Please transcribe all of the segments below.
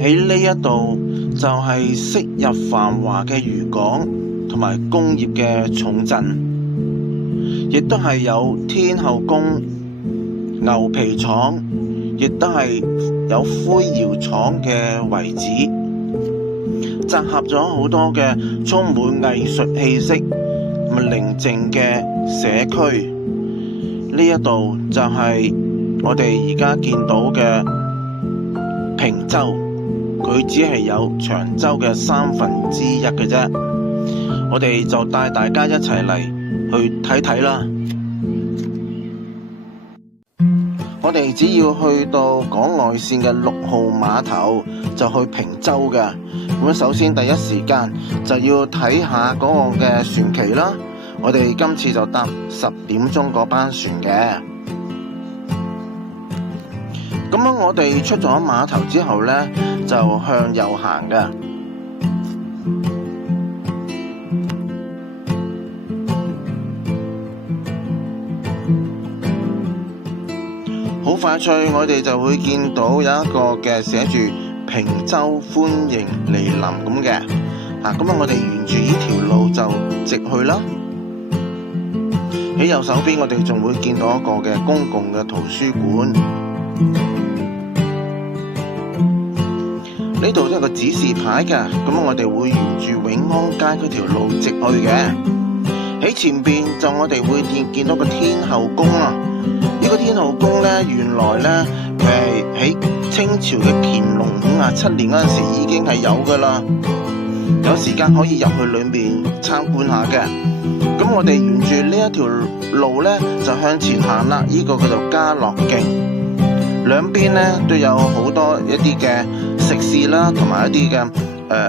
喺呢一度就係昔日繁華嘅漁港同埋工業嘅重鎮，亦都係有天后宮、牛皮廠，亦都係有灰窯廠嘅遺址，集合咗好多嘅充滿藝術氣息同埋寧靜嘅社區。呢一度就係我哋而家見到嘅坪洲，佢只係有長洲嘅1/3嘅啫。我哋就帶大家一齊嚟去睇睇啦。我哋只要去到港外線嘅6號碼頭就去坪洲嘅。咁首先第一時間就要睇下嗰個嘅船期啦。我哋今次就搭10點鐘嗰班船嘅。咁樣我哋出咗碼頭之後呢，就向右行嘅。好快脆，我哋就會見到有一個嘅寫住坪洲歡迎蒞臨咁嘅。咁我哋沿住呢條路就直去啦。喺右手邊，我哋仲會見到一個嘅公共嘅圖書館。呢度都有個指示牌嘅，咁我哋會沿住永安街嗰條路直去嘅。喺前邊就我哋會見到個天后宮啊。呢個天后宮呢，原來呢，喺清朝嘅乾隆57年嗰陣時已經係有噶啦。有時間可以入去裏面參觀下嘅。咁我哋沿住呢一條路呢，就向前行啦。呢個叫做家樂徑，兩邊呢都有好多一啲嘅食肆啦，同埋一啲嘅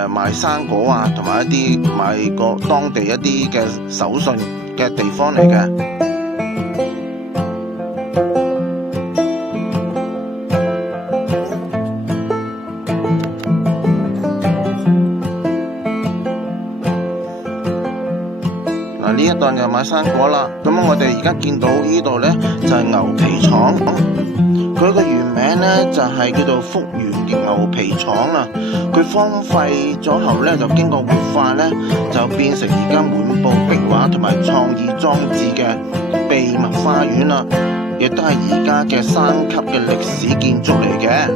賣生果啊，同埋一啲賣個當地一啲嘅手信嘅地方嚟嘅。呢一檔又買生果啦，咁我哋而家見到呢度呢，就係牛皮廠，佢個原名呢，就係叫做福源牛皮廠啦。佢荒廢咗後呢，就經過活化呢，就變成而家滿布壁畫同埋創意裝置嘅秘密花園啦，亦都係而家嘅3級嘅歷史建築嚟嘅。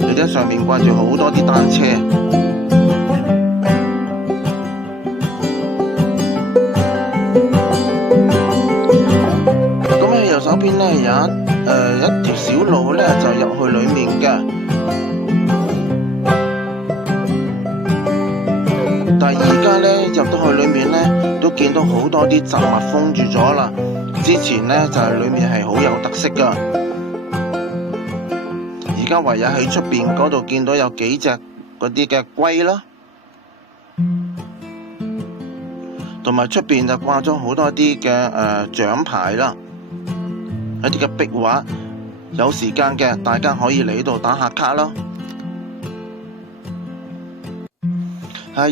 你睇上面掛住好多啲單車。右手邊咧有一條小路咧，就入去裏面嘅。但係而家咧入到去裏面咧，都見到好多啲雜物封住咗啦。之前咧就係裏面係好有特色噶，而家唯有喺出邊嗰度見到有幾隻嗰啲嘅龜啦，同埋出邊就掛咗好多啲嘅獎牌啦。一啲嘅壁畫，有時間嘅大家可以嚟呢度打下卡咯。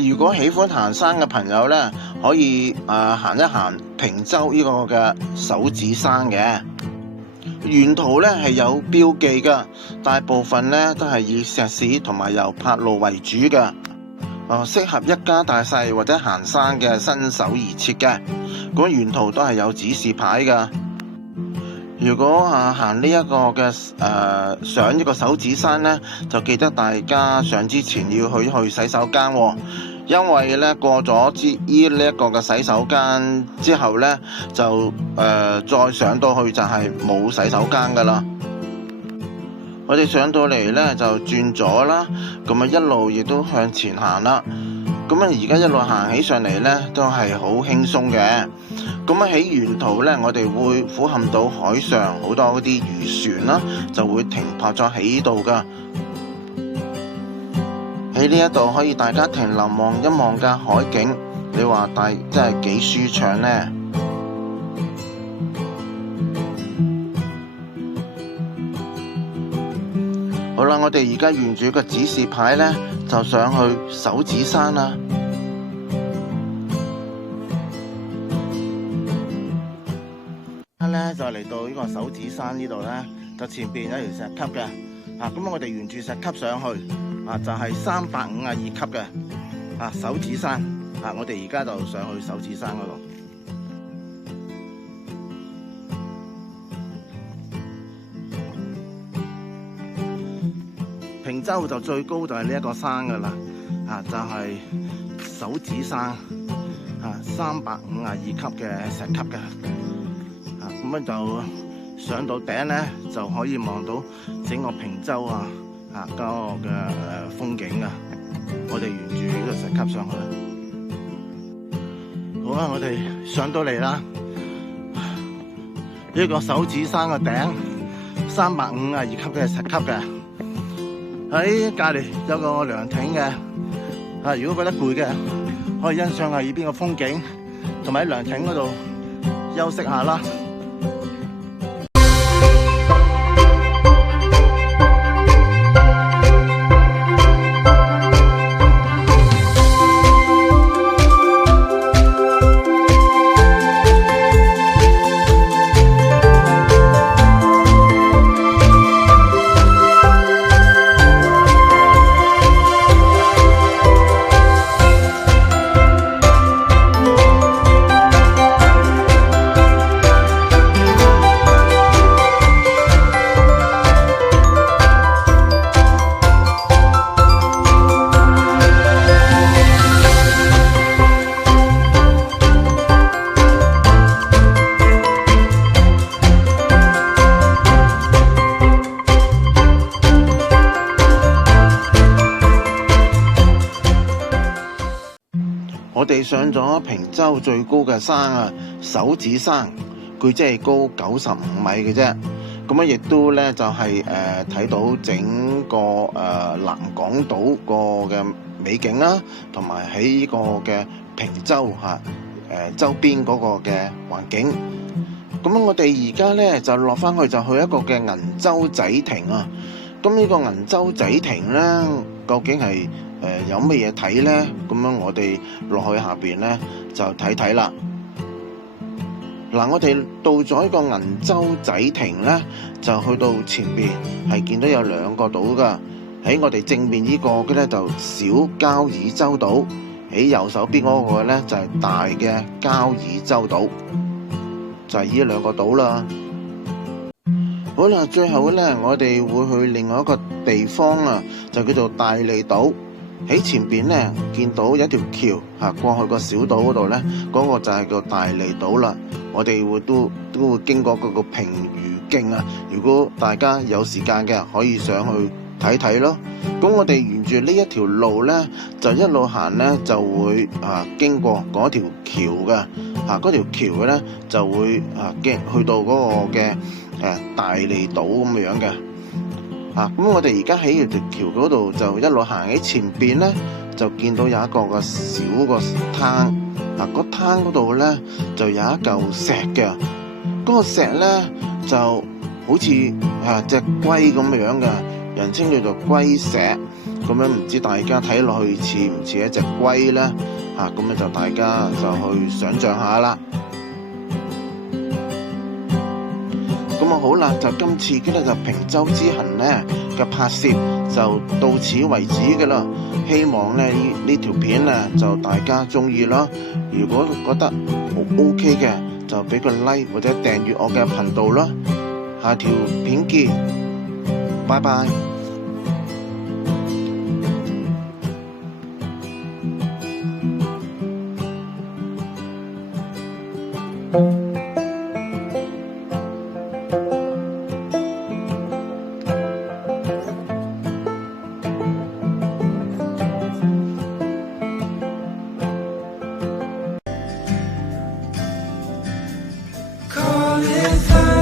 如果喜歡行山嘅朋友呢，可以行一行坪洲呢個嘅手指山嘅。沿途呢係有標記噶，大部分呢都係以石屎同埋油柏路為主嘅。適合一家大細或者行山嘅新手而設嘅。咁沿途都係有指示牌噶。如果行呢一個嘅上呢個手指山呢，就記得大家上之前要去洗手間喎，因為呢過咗呢一個嘅洗手間之後呢，就再上到去就係冇洗手間噶啦。我哋上到嚟呢，就轉左啦，咁一路亦都向前行啦。咁而家一路行起上嚟呢，都係好輕鬆嘅。咁喺沿途呢，我哋會俯瞰到海上好多嗰啲漁船啦，就會停泊咗喺呢度噶。喺呢一度可以大家停留望一望嘅海景，你話真係幾舒暢呢？好啦，我哋而家沿住個指示牌呢，就上去手指山啦。就嚟到呢個手指山呢度咧，就前邊有條石級嘅，咁我哋沿住石級上去，就係352級嘅，手指山，我哋而家就上去手指山嗰度。坪洲就最高就係呢一個山噶啦，就係手指山，352級嘅石級嘅，咁樣就上到頂咧就可以望到整個坪洲嗰個嘅風景噶。我哋沿住呢個石級上去，好啦，我哋上到嚟啦，呢個手指山嘅頂，352級嘅石級嘅。喺隔籬有個涼亭嘅，如果覺得攰嘅，可以欣賞下呢邊嘅風景，同埋喺涼亭嗰度休息下啦。我哋上咗坪洲最高嘅山手指山，佢即係高95米嘅啫。咁啊，亦都咧就係睇到整個南港島個嘅美景啦，同埋喺呢個嘅坪洲周邊嗰個嘅環境。咁我哋而家咧就落翻去就去一個嘅銀洲仔亭啊。咁呢個銀洲仔亭咧，究竟係有乜嘢睇咧？咁樣我哋落去下邊咧就睇睇啦。嗱，我哋到咗呢個銀洲仔亭咧，就去到前邊係見到有2個島噶。喺我哋正面呢個嘅咧就小交椅洲島，喺右手邊嗰個咧就係大嘅交椅洲島，就係呢2個島啦。好啦，最後咧我哋會去另外一個地方就叫做大利島。喺前邊咧見到有一條橋過去個小島嗰度咧，嗰個就係叫大利島啦。我哋都會經過嗰個平漁徑如果大家有時間嘅，可以上去睇睇咯。咁我哋沿住呢一條路咧，就一路行咧，就會經過嗰條橋嘅，嗰條橋嘅咧就會去到嗰個嘅大利島咁樣嘅。咁我哋而家喺條橋嗰度就一路行，喺前邊咧就見到有一個小個灘，個灘嗰度咧就有一嚿石嘅，嗰個石咧就好似隻龜咁樣嘅，人稱叫做龜石，咁樣唔知大家睇落去似唔似一隻龜咧？咁樣就大家就去想像下啦。咁好啦，就今次嘅咧就坪洲之行咧嘅拍攝就到此為止嘅啦。希望咧呢條片就大家中意啦。如果覺得OK 嘅，就俾個 like 或者訂閱我嘅頻道啦。下條片見，拜拜。Call it